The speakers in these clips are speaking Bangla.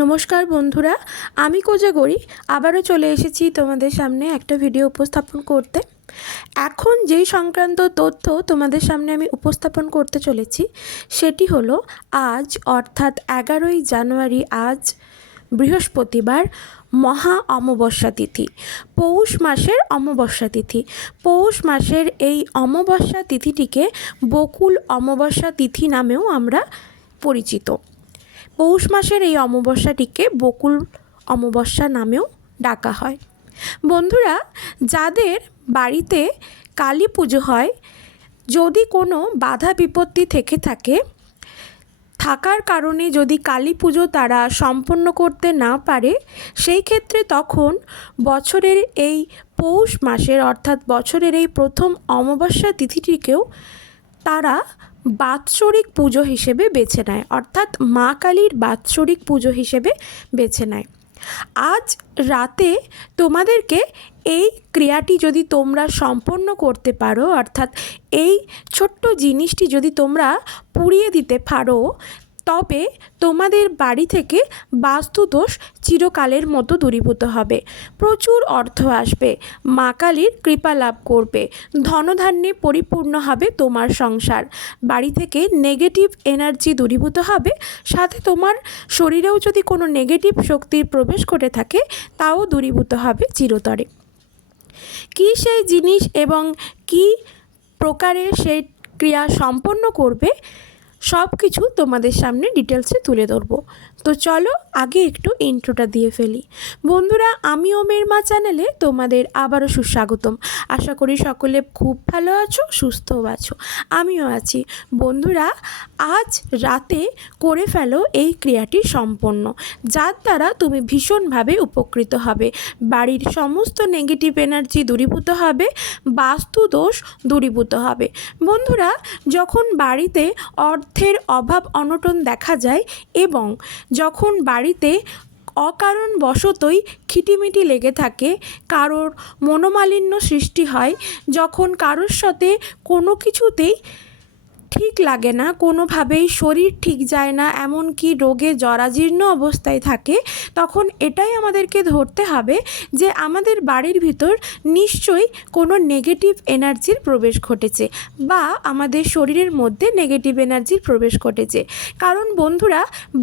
নমস্কার বন্ধুরা, আমি কোজাগরি আবারও চলে এসেছি তোমাদের সামনে একটা ভিডিও উপস্থাপন করতে। এখন যেই সংক্রান্ত তথ্য তোমাদের সামনে আমি উপস্থাপন করতে চলেছি সেটি হলো আজ অর্থাৎ 11ই জানুয়ারি, আজ বৃহস্পতিবার, মহা অমাবস্যা তিথি, পৌষ মাসের অমাবস্যা তিথি। পৌষ মাসের এই অমাবস্যা তিথিটিকে বকুল অমাবস্যা তিথি নামেও আমরা পরিচিত। পৌষ মাসের এই অমাবস্যাটিকে বকুল অমাবস্যা নামেও ডাকা হয়। বন্ধুরা, যাদের বাড়িতে কালী পুজো হয়, যদি কোনো বাধা বিপত্তি থেকে থাকার কারণে যদি কালী পুজো তারা সম্পন্ন করতে না পারে, সেই ক্ষেত্রে তখন বছরের এই পৌষ মাসের অর্থাৎ বছরের এই প্রথম অমাবস্যা তিথিটিকেও তারা বাৎসরিক পুজো হিসেবে বেছে নেয়, অর্থাৎ মা কালীর বাৎসরিক পুজো হিসেবে বেছে নেয়। আজ রাতে তোমাদেরকে এই ক্রিয়াটি যদি তোমরা সম্পন্ন করতে পারো, অর্থাৎ এই ছোট্ট জিনিসটি যদি তোমরা পুড়িয়ে দিতে পারো, তবে তোমাদের বাড়ি থেকে বাস্তুদোষ চিরকালের মতো দূরীভূত হবে। প্রচুর অর্থ আসবে, মা কালীর কৃপা লাভ করবে, ধনধান্যে পরিপূর্ণ হবে তোমার সংসার, বাড়ি থেকে নেগেটিভ এনার্জি দূরীভূত হবে, সাথে তোমার শরীরেও যদি কোনো নেগেটিভ শক্তির প্রবেশ ঘটে থাকে তাও দূরীভূত হবে চিরতরে। কী সেই জিনিস এবং কী প্রকারে সেই ক্রিয়া সম্পন্ন করবে, সব কিছু তোমাদের সামনে ডিটেলসে তুলে ধরবো। তো চলো আগে একটু ইন্ট্রোটা দিয়ে ফেলি। বন্ধুরা, আমি ওমের মা চ্যানেলে তোমাদের আবারও সুস্বাগতম। আশা করি সকলে খুব ভালো আছো, সুস্থও আছো, আমিও আছি। বন্ধুরা, আজ রাতে করে ফেলো এই ক্রিয়াটি সম্পন্ন, যার দ্বারা তুমি ভীষণভাবে উপকৃত হবে। বাড়ির সমস্ত নেগেটিভ এনার্জি দূরীভূত হবে, বাস্তু দোষ দূরীভূত হবে। বন্ধুরা, যখন বাড়িতে অর্থের অভাব অনটন দেখা যায় এবং যখন বাড়িতে অকারণবশতই খিটিমিটি লেগে থাকে, কারোর মনোমালিন্য সৃষ্টি হয়, যখন কারোর সাথে কোনো কিছুতেই ঠিক লাগে না, কোনোভাবেই শরীর ঠিক যায় না, এমনকি রোগে জরাজীর্ণ অবস্থায় থাকে, তখন এটাই আমাদেরকে ধরতে হবে যে আমাদের বাড়ির ভিতর নিশ্চয়ই কোনো নেগেটিভ এনার্জির প্রবেশ ঘটেছে বা আমাদের শরীরের মধ্যে নেগেটিভ এনার্জির প্রবেশ ঘটেছে। কারণ বন্ধুরা,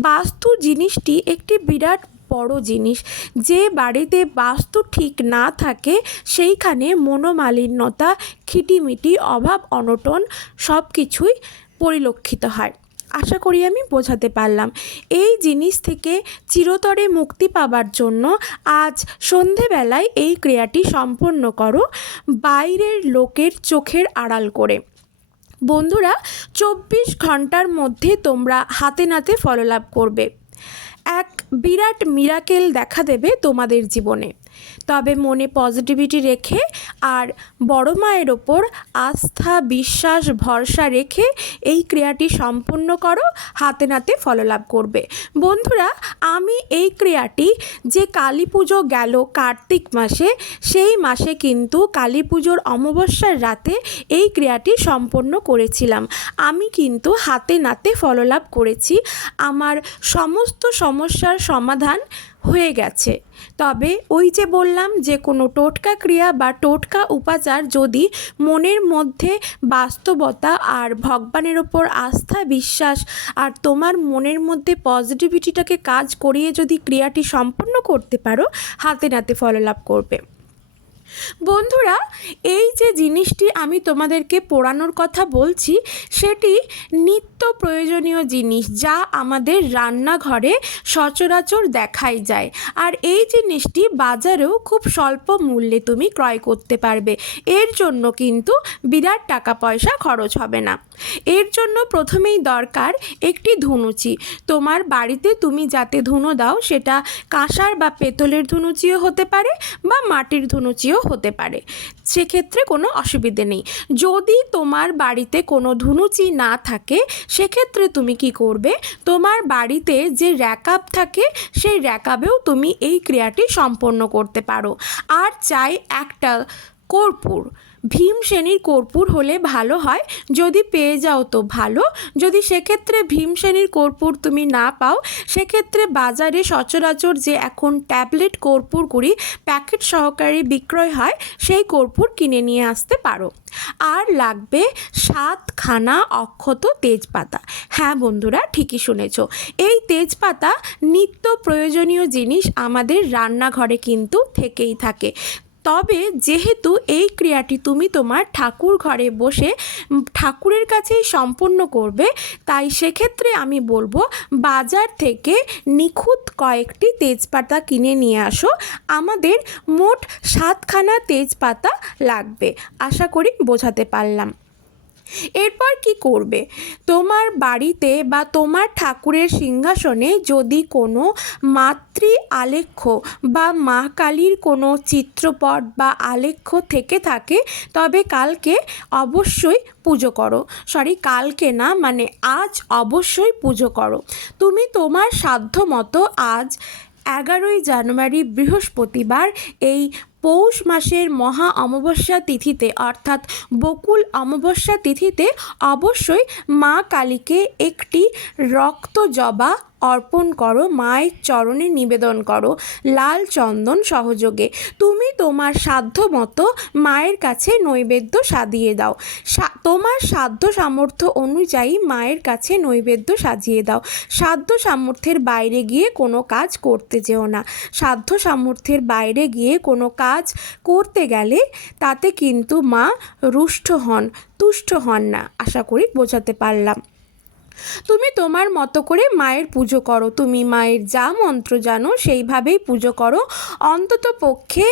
বাস্তু জিনিসটি একটি বিরাট বড় জিনিস। যে বাড়িতে বাস্তু ঠিক না থাকে সেইখানে মনোমালিন্যতা, খিটিমিটি, অভাব অনটন সব কিছুই পরিলক্ষিত হয়। আশা করি আমি বোঝাতে পারলাম। এই জিনিস থেকে চিরতরে মুক্তি পাবার জন্য আজ সন্ধেবেলায় এই ক্রিয়াটি সম্পন্ন করো, বাইরের লোকের চোখের আড়াল করে। বন্ধুরা, 24 ঘন্টার মধ্যে তোমরা হাতে নাতে ফললাভ করবে। এক বিরাট মিরাকেল দেখা দেবে তোমাদের জীবনে। তবে মনে পজিটিভিটি রেখে আর বড় মায়ের ওপর আস্থা, বিশ্বাস, ভরসা রেখে এই ক্রিয়াটি সম্পন্ন করো, হাতে নাতে ফললাভ করবে। বন্ধুরা, আমি এই ক্রিয়াটি যে কালী পুজো গেল কার্তিক মাসে, সেই মাসে কিন্তু কালী পুজোর অমাবস্যার রাতে এই ক্রিয়াটি সম্পন্ন করেছিলাম। আমি কিন্তু হাতে নাতে ফললাভ করেছি, আমার সমস্ত সমস্যার সমাধান হয়ে গেছে। তবে ওই যে বললাম যে কোনো টোটকা ক্রিয়া বা টোটকা উপাচার যদি মনের মধ্যে বাস্তবতা আর ভগবানের ওপর আস্থা, বিশ্বাস আর তোমার মনের মধ্যে পজিটিভিটিটাকে কাজ করিয়ে যদি ক্রিয়াটি সম্পন্ন করতে পারো, হাতে নাতে ফললাভ করবে। বন্ধুরা, এই যে জিনিসটি আমি তোমাদেরকে পোড়ানোর কথা বলছি, সেটি নিত্য প্রয়োজনীয় জিনিস, যা আমাদের রান্নাঘরে সচরাচর দেখাই যায়। আর এই জিনিসটি বাজারেও খুব স্বল্প মূল্যে তুমি ক্রয় করতে পারবে। এর জন্য কিন্তু বিরাট টাকা পয়সা খরচ হবে না। এর জন্য প্রথমেই দরকার একটি ধুনুচি। তোমার বাড়িতে তুমি যাতে ধুনো দাও, সেটা কাঁসার বা পেতলের ধুনুচিও হতে পারে বা মাটির ধুনুচিও হতে পারে, সেক্ষেত্রে কোনো অসুবিধে নেই। যদি তোমার বাড়িতে কোনো ধুনুচি না থাকে, সেক্ষেত্রে তুমি কি করবে, তোমার বাড়িতে যে র্যাকআপ থাকে সেই র্যাকআপেও তুমি এই ক্রিয়াটি সম্পন্ন করতে পারো। আর চাই একটা কর্পূর, ভীমসেনীর কর্পূর হলে ভালো হয়, যদি পেয়ে যাও তো ভালো। যদি সেক্ষেত্রে ভীমসেনীর কর্পূর তুমি না পাও, সেক্ষেত্রে বাজারে সচরাচর যে এখন ট্যাবলেট কর্পূরগুলি প্যাকেট সহকারে বিক্রয় হয়, সেই কর্পূর কিনে নিয়ে আসতে পারো। আর লাগবে 7খানা অক্ষত তেজপাতা। হ্যাঁ বন্ধুরা, ঠিকই শুনেছ, এই তেজপাতা নিত্য প্রয়োজনীয় জিনিস আমাদের রান্নাঘরে কিন্তু থেকেই থাকে। তবে যেহেতু এই ক্রিয়াটি তুমি তোমার ঠাকুর ঘরে বসে ঠাকুরের কাছেই সম্পন্ন করবে, তাই সেক্ষেত্রে আমি বলবো বাজার থেকে নিখুঁত কয়েকটি তেজপাতা কিনে নিয়ে আসো। আমাদের মোট 7খানা তেজপাতা লাগবে। আশা করি বোঝাতে পারলাম। এরপর কি করবে, তোমার বাড়িতে বা তোমার ঠাকুরের সিংহাসনে যদি কোনো মাতৃ আলেখ্য বা মা কালীর কোনো চিত্রপট বা আলেখ্য থেকে থাকে, তবে কালকে অবশ্যই পুজো করো। কালকে না, মানে আজ অবশ্যই পুজো করো। তুমি তোমার সাধ্য মতো আজ 11ই জানুয়ারি বৃহস্পতিবার এই পৌষ মাসের মহা অমাবস্যা তিথিতে অর্থাৎ বকুল অমাবস্যা তিথিতে অবশ্যই মা কালীকে একটি রক্ত জবা অর্পণ করো, মায়ের চরণে নিবেদন করো লাল চন্দন সহযোগে। তুমি তোমার সাধ্য মতো মায়ের কাছে নৈবেদ্য সাজিয়ে দাও। তোমার সাধ্য সামর্থ্য অনুযায়ী মায়ের কাছে নৈবেদ্য সাজিয়ে দাও। সাধ্য সামর্থ্যের বাইরে গিয়ে কোনো কাজ করতে যেও না। সাধ্য সামর্থ্যের বাইরে গিয়ে কোনো কাজ করতে গেলে তাতে কিন্তু মা রুষ্ট হন, তুষ্ট হন না। আশা করি বোঝাতে পারলাম। তুমি তোমার মতো করে মায়ের পুজো করো। তুমি মায়ের যা মন্ত্র জানো সেইভাবেই পুজো করো। অন্তত পক্ষে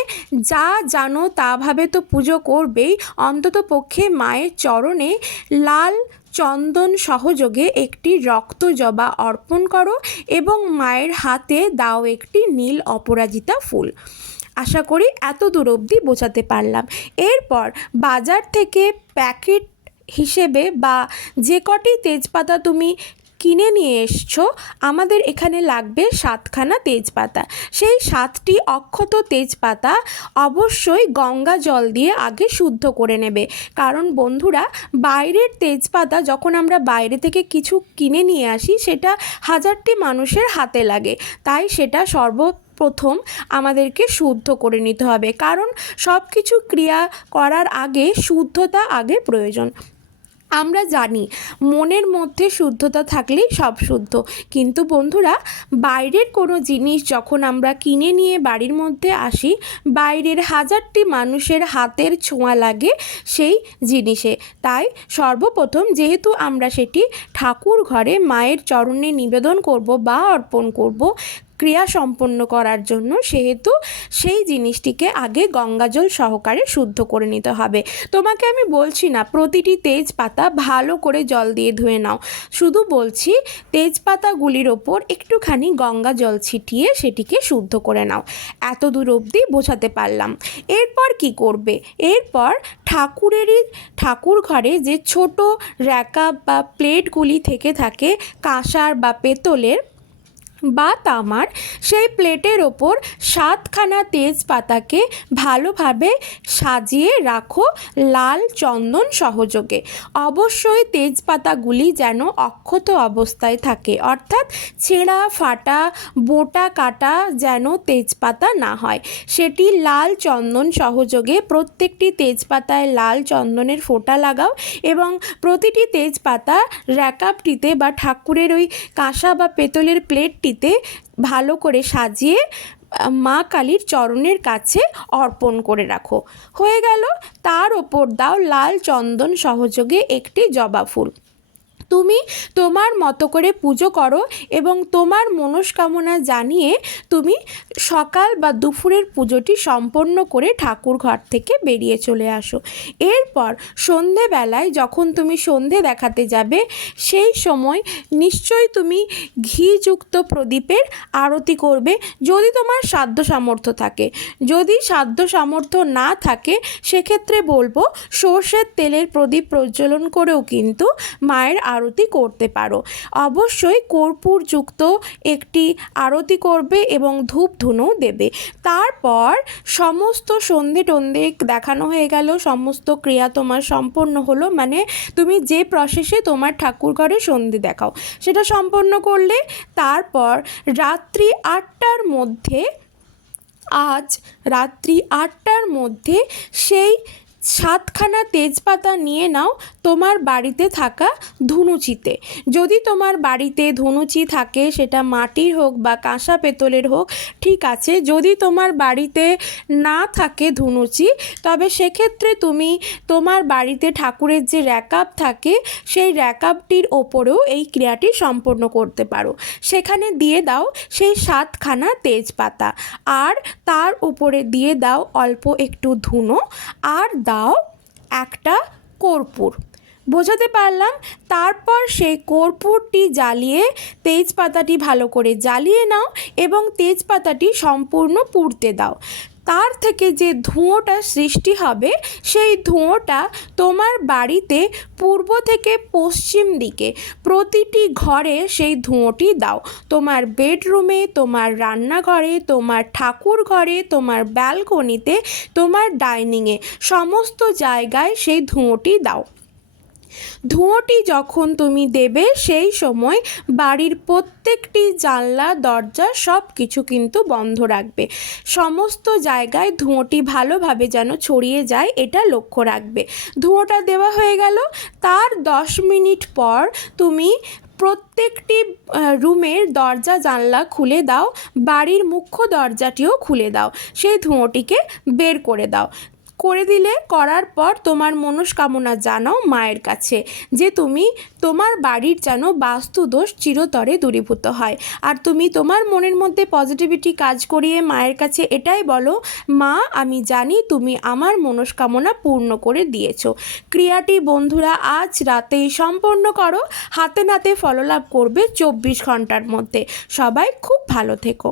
যা জানো তাভাবে তো পুজো করবেই। অন্তত পক্ষে মায়ের চরণে লাল চন্দন সহযোগে একটি রক্ত জবা অর্পণ করো এবং মায়ের হাতে দাও একটি নীল অপরাজিতা ফুল। আশা করি এত দূর অবধি বোঝাতে পারলাম। এরপর বাজার থেকে প্যাকেট হিসেবে বা যে কটি তেজপাতা তুমি কিনে নিয়ে এসছো, আমাদের এখানে লাগবে 7খানা তেজপাতা। সেই 7টি অক্ষত তেজপাতা অবশ্যই গঙ্গা জল দিয়ে আগে শুদ্ধ করে নেবে। কারণ বন্ধুরা, বাইরের তেজপাতা যখন আমরা বাইরে থেকে কিছু কিনে নিয়ে আসি, সেটা হাজারটি মানুষের হাতে লাগে। তাই সেটা প্রথম আমাদেরকে শুদ্ধ করে নিতে হবে, কারণ সব কিছু ক্রিয়া করার আগে শুদ্ধতা আগে প্রয়োজন। আমরা জানি মনের মধ্যে শুদ্ধতা থাকলেই সব শুদ্ধ, কিন্তু বন্ধুরা, বাইরের কোনো জিনিস যখন আমরা কিনে নিয়ে বাড়ির মধ্যে আসি, বাইরের হাজারটি মানুষের হাতের ছোঁয়া লাগে সেই জিনিসে। তাই সর্বপ্রথম যেহেতু আমরা সেটি ঠাকুর ঘরে মায়ের চরণে নিবেদন করব বা অর্পণ করব ক্রিয়া সম্পন্ন করার জন্য, সেহেতু সেই জিনিসটিকে আগে গঙ্গাজল সহকারে শুদ্ধ করে নিতে হবে। তোমাকে আমি বলছি না প্রতিটি তেজপাতা ভালো করে জল দিয়ে ধুয়ে নাও, শুধু বলছি তেজপাতাগুলির ওপর একটুখানি গঙ্গা জল ছিটিয়ে সেটিকে শুদ্ধ করে নাও। এত দূর অবধি বোঝাতে পারলাম। এরপর কি করবে, এরপর ঠাকুর ঘরে যে ছোট র্যাকাপ বা প্লেটগুলি থেকে থাকে কাঁসার বা পেতলের বা তামার, সেই প্লেটের ওপর 7খানা তেজপাতাকে ভালোভাবে সাজিয়ে রাখো লাল চন্দন সহযোগে। অবশ্যই তেজপাতাগুলি যেন অক্ষত অবস্থায় থাকে, অর্থাৎ ছেঁড়া ফাটা বোটা কাটা যেন তেজপাতা না হয়। সেটি লাল চন্দন সহযোগে প্রত্যেকটি তেজপাতায় লাল চন্দনের ফোঁটা লাগাও এবং প্রতিটি তেজপাতা র্যাকাপটিতে বা ঠাকুরের ওই কাঁসা বা পেতলের প্লেটটি ভালো করে সাজিয়ে মা কালীর চরণের কাছে অর্পণ করে রাখো। হয়ে গেল, তার ওপর দাও লাল চন্দন সহযোগে একটি জবা ফুল। তুমি তোমার মতো করে পুজো করো এবং তোমার মনস্কামনা জানিয়ে তুমি সকাল বা দুপুরের পুজোটি সম্পন্ন করে ঠাকুর ঘর থেকে বেরিয়ে চলে আসো। এরপর সন্ধেবেলায় যখন তুমি সন্ধে দেখাতে যাবে, সেই সময় নিশ্চয়ই তুমি ঘিযুক্ত প্রদীপের আরতি করবে, যদি তোমার সাধ্য সামর্থ্য থাকে। যদি সাধ্য সামর্থ্য না থাকে, সেক্ষেত্রে বলবো সর্ষের তেলের প্রদীপ প্রজ্বলন করেও কিন্তু মায়ের আরতি করতে পারো। অবশ্যই কর্পূরযুক্ত একটি আরতি করবে এবং ধূপ ধুনোও দেবে। তারপর সমস্ত সন্ধে টন্ধে দেখানো হয়ে গেল, সমস্ত ক্রিয়া তোমার সম্পন্ন হলো, মানে তুমি যে প্রসেসে তোমার ঠাকুর ঘরে সন্ধে দেখাও সেটা সম্পন্ন করলে। তারপর রাত্রি 8টার মধ্যে, আজ রাত্রি 8টার মধ্যে সেই 7খানা তেজপাতা নিয়ে নাও তোমার বাড়িতে থাকা ধুনুচিতে। যদি তোমার বাড়িতে ধুনুচি থাকে, সেটা মাটির হোক বা কাঁসা পেতলের হোক, ঠিক আছে। যদি তোমার বাড়িতে না থাকে ধুনুচি, তবে সেক্ষেত্রে তুমি তোমার বাড়িতে ঠাকুরের যে র্যাকআপ থাকে সেই র্যাকআপটির ওপরেও এই ক্রিয়াটি সম্পন্ন করতে পারো। সেখানে দিয়ে দাও সেই 7খানা তেজপাতা, আর তার উপরে দিয়ে দাও অল্প একটু ধুনো, আর দাও একটা কর্পূর। বোঝাতে পারলাম? তারপর সেই কর্পূরটি জ্বালিয়ে তেজপাতাটি ভালো করে জ্বালিয়ে নাও এবং তেজপাতাটি সম্পূর্ণ পুড়তে দাও। তার থেকে যে ধোঁয়াটা সৃষ্টি হবে, সেই ধোঁয়াটা তোমার বাড়িতে পূর্ব থেকে পশ্চিম দিকে প্রতিটি ঘরে সেই ধোঁয়াটি দাও। তোমার বেডরুমে, তোমার রান্নাঘরে, তোমার ঠাকুর ঘরে, তোমার ব্যালকনিতে, তোমার ডাইনিংয়ে, সমস্ত জায়গায় সেই ধোঁয়াটি দাও। ধোঁয়াটি যখন তুমি দেবে, সেই সময় বাড়ির প্রত্যেকটি জানলা দরজা সব কিছু কিন্তু বন্ধ রাখবে। সমস্ত জায়গায় ধোঁয়াটি ভালোভাবে যেন ছড়িয়ে যায়, এটা লক্ষ্য রাখবে। ধোঁয়াটা দেওয়া হয়ে গেল। তার 10 মিনিট পর তুমি প্রত্যেকটি রুমের দরজা জানলা খুলে দাও, বাড়ির মুখ্য দরজাটিও খুলে দাও, সেই ধোঁয়াটিকে বের করে দাও। করে দিলে, করার পর তোমার মনস্কামনা জানাও মায়ের কাছে, যে তুমি তোমার বাড়ির যেন বাস্তুদোষ চিরতরে দূরীভূত হয়। আর তুমি তোমার মনের মধ্যে পজিটিভিটি কাজ করিয়ে মায়ের কাছে এটাই বলো, মা আমি জানি তুমি আমার মনস্কামনা পূর্ণ করে দিয়েছো। ক্রিয়াটি বন্ধুরা আজ রাতেই সম্পন্ন করো, হাতে নাতে ফললাভ করবে 24 ঘন্টার মধ্যে। সবাই খুব ভালো থেকো।